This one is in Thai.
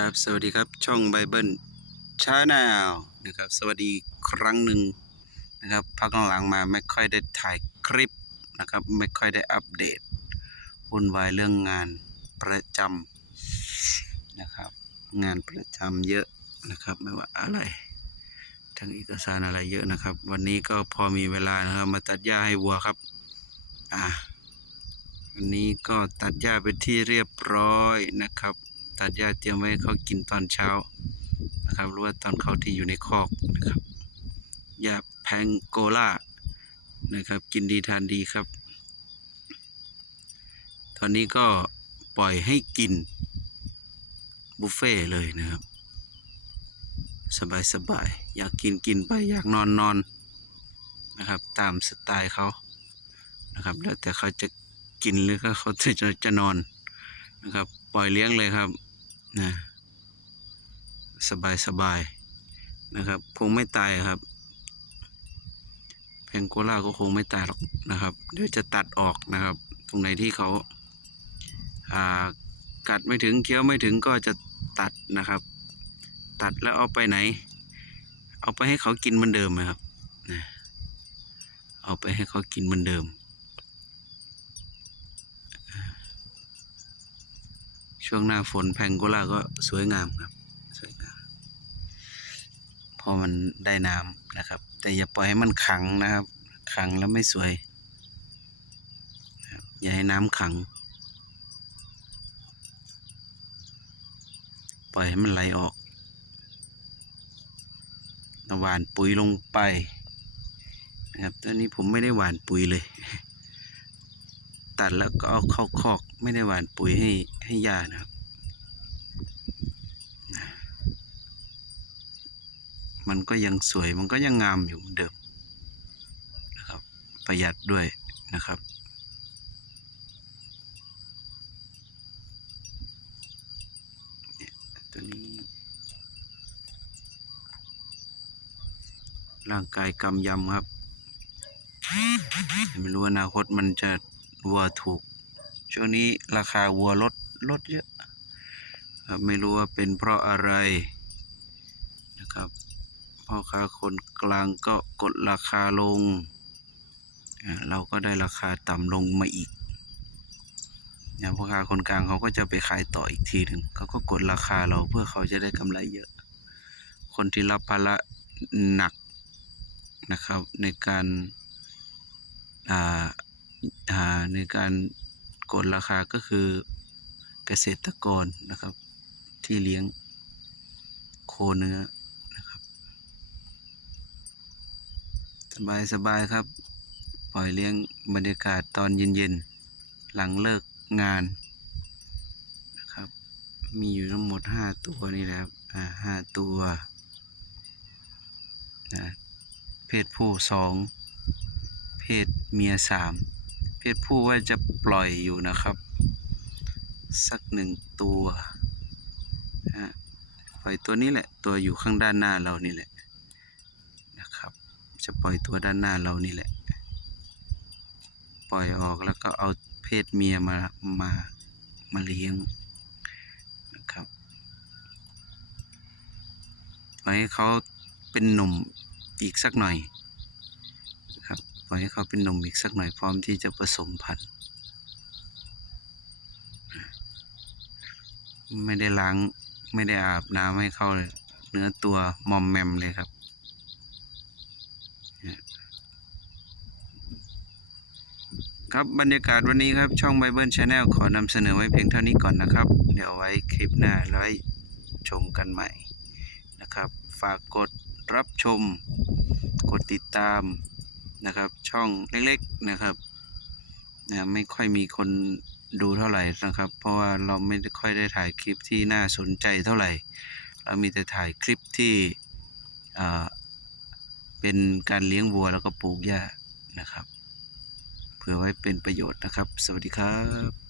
ครับ สวัสดีครับช่องไบเบิลชาแนลนะครับ สวัสดีครั้งหนึ่งนะครับพักหลังมาไม่ค่อยได้ถ่ายคลิปนะครับ ไม่ค่อยได้อัปเดตวุ่นวายเรื่องงานประจำนะครับ งานประจำเยอะนะครับ ไม่ว่าอะไรทั้งเอกสารอะไรเยอะนะครับ วันนี้ก็พอมีเวลานะครับ มาตัดหญ้าให้วัวครับอ่าวันนี้ก็ตัดหญ้าเป็นที่เรียบร้อยนะครับ ตัดหญ้าเตรียมไว้เขากินตอนเช้านะครับหรือว่าตอนเขาที่อยู่ในคอกนะครับหญ้าแพงโกล่านะครับ กินดีทานดีครับ ตอนนี้ก็ปล่อยให้กินบุฟเฟ่เลยนะครับ สบายสบายๆอยากกินกินไปอยากนอนนอนนะครับ ตามสไตล์เขานะครับ แล้วแต่เขาจะกินหรือเขาจะจะจะนอนนะครับ ปล่อยเลี้ยงเลยครับ นะสบายสบายนะครับ คงไม่ตายครับเพงโกล่าก็คงไม่ตายหรอกนะครับ เดี๋ยวจะตัดออกนะครับ ตรงไหนที่เขาอ่ากัดไม่ถึงเคี้ยวไม่ถึงก็จะตัดนะครับ ตัดแล้วเอาไปไหน เอาไปให้เขากินเหมือนเดิมนะครับนะเอาไปให้เขากินเหมือนเดิม ช่วงหน้าฝนแพงโกล่าก็สวยงามครับ สวยงามพอมันได้น้ำนะครับ แต่อย่าปล่อยให้มันขังนะครับ ขังแล้วไม่สวยอย่าให้น้ำขัง ปล่อยให้มันไหลออกวหวานปุ๋ยลงไปนะครับตอนนี้ผมไม่ได้หวานปุ๋ยเลย ตัดแล้วก็เอาเข้าคอกไม่ได้หวานปุ๋ยให้ให้ยานะครับ มันก็ยังสวยมันก็ยังงามอยู่เหมือนเดิมนะครับ ประหยัดด้วยนะครับเนี่ยตัวนี้ร่างกายกำยำครับ ไม่รู้อนาคตมันจะ วัวถูก ช่วงนี้ราคาวัวลดลดเยอะครับไม่รู้ว่าเป็นเพราะอะไรนะครับพ่อค้าคนกลางก็กดราคาลง เราก็ได้ราคาต่ำลงมาอีกอย่างพ่อค้าคนกลางเขาก็จะไปขายต่ออีกทีหนึ่งเขาก็กดราคาเราเพื่อเขาจะได้กำไรเยอะ คนที่รับภาระหนักนะครับในการอ่า ในการกดราคาก็คือเกษตรกรนะครับ ที่เลี้ยงโคเนื้อนะครับ สบายสบายครับ ปล่อยเลี้ยงบรรยากาศตอนเย็นๆ หลังเลิกงานนะครับ มีอยู่ทั้งหมดห้าตัวนี่แหละครับอ่าห้าตัวนะเพศผู้สองเพศเมียสาม ศผู้ว่าจะปล่อยอยู่นะครับ สักหนึ่งตัวนะฮะปล่อยตัวนี้แหละ ตัวอยู่ข้างด้านหน้าเรานี่แหละนะครับ จะปล่อยตัวด้านหน้าเรานี่แหละ ปล่อยออกแล้วก็เอาเพศเมียมามามาเลี้ยงนะครับปล่อยให้เขาเป็นหนุ่มอีกสักหน่อย ปล่อยให้เขาเป็นหนุ่มอีกสักหน่อยพร้อมที่จะผสมพันธุ์ไม่ได้ล้างไม่ได้อาบน้ำให้เขาเลยเนื้อตัวมอมแมมเลยครับ ครับบรรยากาศวันนี้ครับช่องไบเบิลชาแนลขอนำเสนอไว้เพียงเท่านี้ก่อนนะครับ เดี๋ยวไว้คลิปหน้าแล้วไว้ชมกันใหม่นะครับ ฝากกดรับชม กดติดตาม นะครับ ช่องเล็กๆนะครับนะไม่ค่อยมีคนดูเท่าไหร่นะครับ เพราะว่าเราไม่ค่อยได้ถ่ายคลิปที่น่าสนใจเท่าไหร่ เรามีแต่ถ่ายคลิปที่อ่าเป็นการเลี้ยงวัวแล้วก็ปลูกหญ้านะครับ เผื่อไว้เป็นประโยชน์นะครับ สวัสดีครับ